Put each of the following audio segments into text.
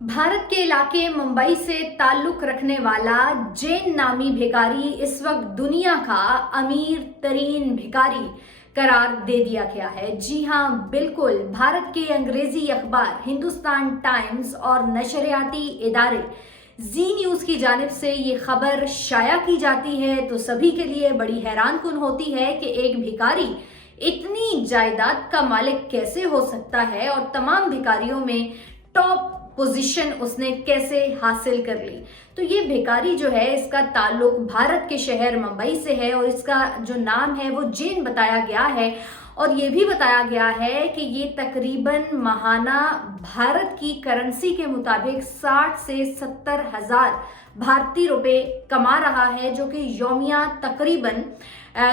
भारत के इलाके मुंबई से ताल्लुक रखने वाला जैन नामी भिखारी इस वक्त दुनिया का अमीर तरीन भिखारी करार दे दिया गया है। जी हां, बिल्कुल। भारत के अंग्रेजी अखबार हिंदुस्तान टाइम्स और नशरियाती इदारे जी न्यूज की जानिब से ये खबर शाया की जाती है तो सभी के लिए बड़ी हैरानकुन होती है कि एक भिखारी इतनी जायदाद का मालिक कैसे हो सकता है और तमाम भिखारियों में टॉप पोजीशन उसने कैसे हासिल कर ली। तो ये भिखारी जो है, इसका ताल्लुक भारत के शहर मुंबई से है और इसका जो नाम है वो जैन बताया गया है। और ये भी बताया गया है कि ये तकरीबन माहाना भारत की करेंसी के मुताबिक 60 से 70 हजार भारतीय रुपए कमा रहा है, जो कि यौमिया तकरीबन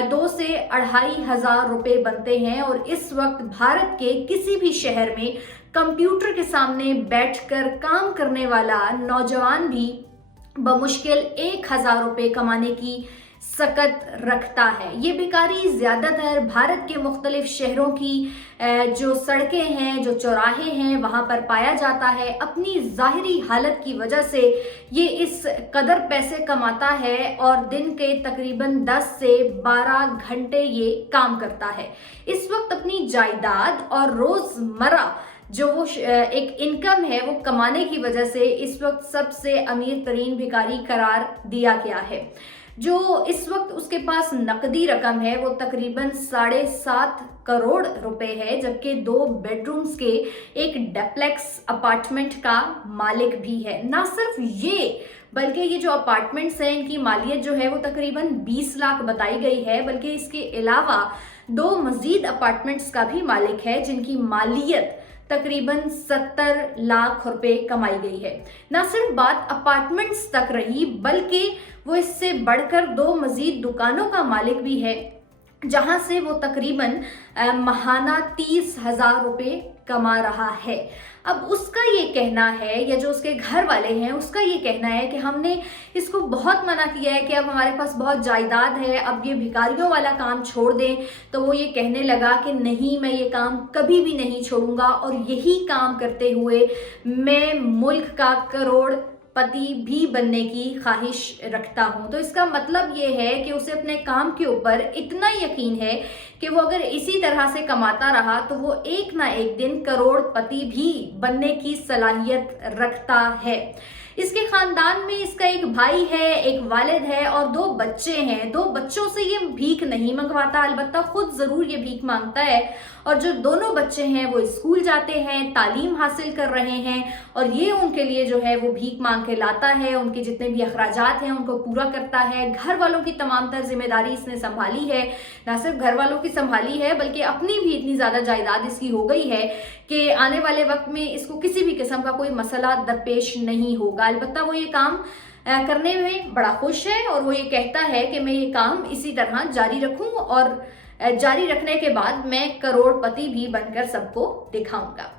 2 से 2.5 हजार रुपए बनते हैं। और इस वक्त भारत के किसी भी शहर में कंप्यूटर के सामने बैठकर काम करने वाला नौजवान भी बमुश्किल 1,000 रुपए कमाने की सकत रखता है। ये भिखारी ज्यादातर भारत के मुख्तलिफ शहरों की जो सड़कें हैं, जो चौराहे हैं, वहां पर पाया जाता है। अपनी जाहिरी हालत की वजह से ये इस कदर पैसे कमाता है और दिन के तकरीबन 10 से 12 घंटे ये काम करता है। इस वक्त अपनी जायदाद और रोजमर्रा जो वो एक इनकम है वो कमाने की वजह से इस वक्त सबसे अमीर तरीन भिखारी करार दिया गया है। जो इस वक्त उसके पास नकदी रकम है वो तकरीबन 7.5 करोड़ रुपए है, जबकि 2 बेडरूम्स के एक डुप्लेक्स अपार्टमेंट का मालिक भी है। ना सिर्फ ये, बल्कि ये जो अपार्टमेंट्स हैं इनकी मालियत जो है वो तकरीबन 20 लाख बताई गई है, बल्कि इसके अलावा 2 मजीद अपार्टमेंट्स का भी मालिक है जिनकी मालियत तकरीबन 70 लाख रुपए कमाई गई है। ना सिर्फ बात अपार्टमेंट्स तक रही, बल्कि वो इससे बढ़कर 2 मजीद दुकानों का मालिक भी है, जहां से वो तकरीबन माहाना 30,000 रुपए कमा रहा है। अब उसका ये कहना है, या जो उसके घर वाले हैं उसका ये कहना है कि हमने इसको बहुत मना किया है कि अब हमारे पास बहुत जायदाद है, अब ये भिखारियों वाला काम छोड़ दें। तो वो ये कहने लगा कि नहीं, मैं ये काम कभी भी नहीं छोड़ूंगा और यही काम करते हुए मैं मुल्क का करोड़पति भी बनने की ख्वाहिश रखता हूं। तो इसका मतलब ये है कि उसे अपने काम के ऊपर इतना यकीन है कि वो अगर इसी तरह से कमाता रहा तो वो एक ना एक दिन करोड़पति भी बनने की सलाहियत रखता है। इसके खानदान में इसका एक भाई है, एक वालिद है और 2 बच्चे हैं। 2 बच्चों से ये भीख नहीं मंगवाता, अलबत्ता खुद जरूर ये भीख मांगता है। और जो दोनों बच्चे हैं वो स्कूल जाते हैं, तालीम हासिल कर रहे हैं और ये उनके लिए जो है वो भीख मांग के लाता है। उनके जितने भी अखराजात हैं उनको पूरा करता है। घर वालों की तमाम तर जिम्मेदारी इसने संभाली है। ना सिर्फ घर वालों की संभाली है, बल्कि अपनी भी इतनी ज्यादा जायदाद इसकी हो गई है कि आने वाले वक्त में इसको किसी भी किस्म का कोई मसला दरपेश नहीं होगा। अलबत्ता वो ये काम करने में बड़ा खुश है और वो ये कहता है कि मैं ये काम इसी तरह जारी रखूं और जारी रखने के बाद मैं करोड़पति भी बनकर सबको दिखाऊंगा।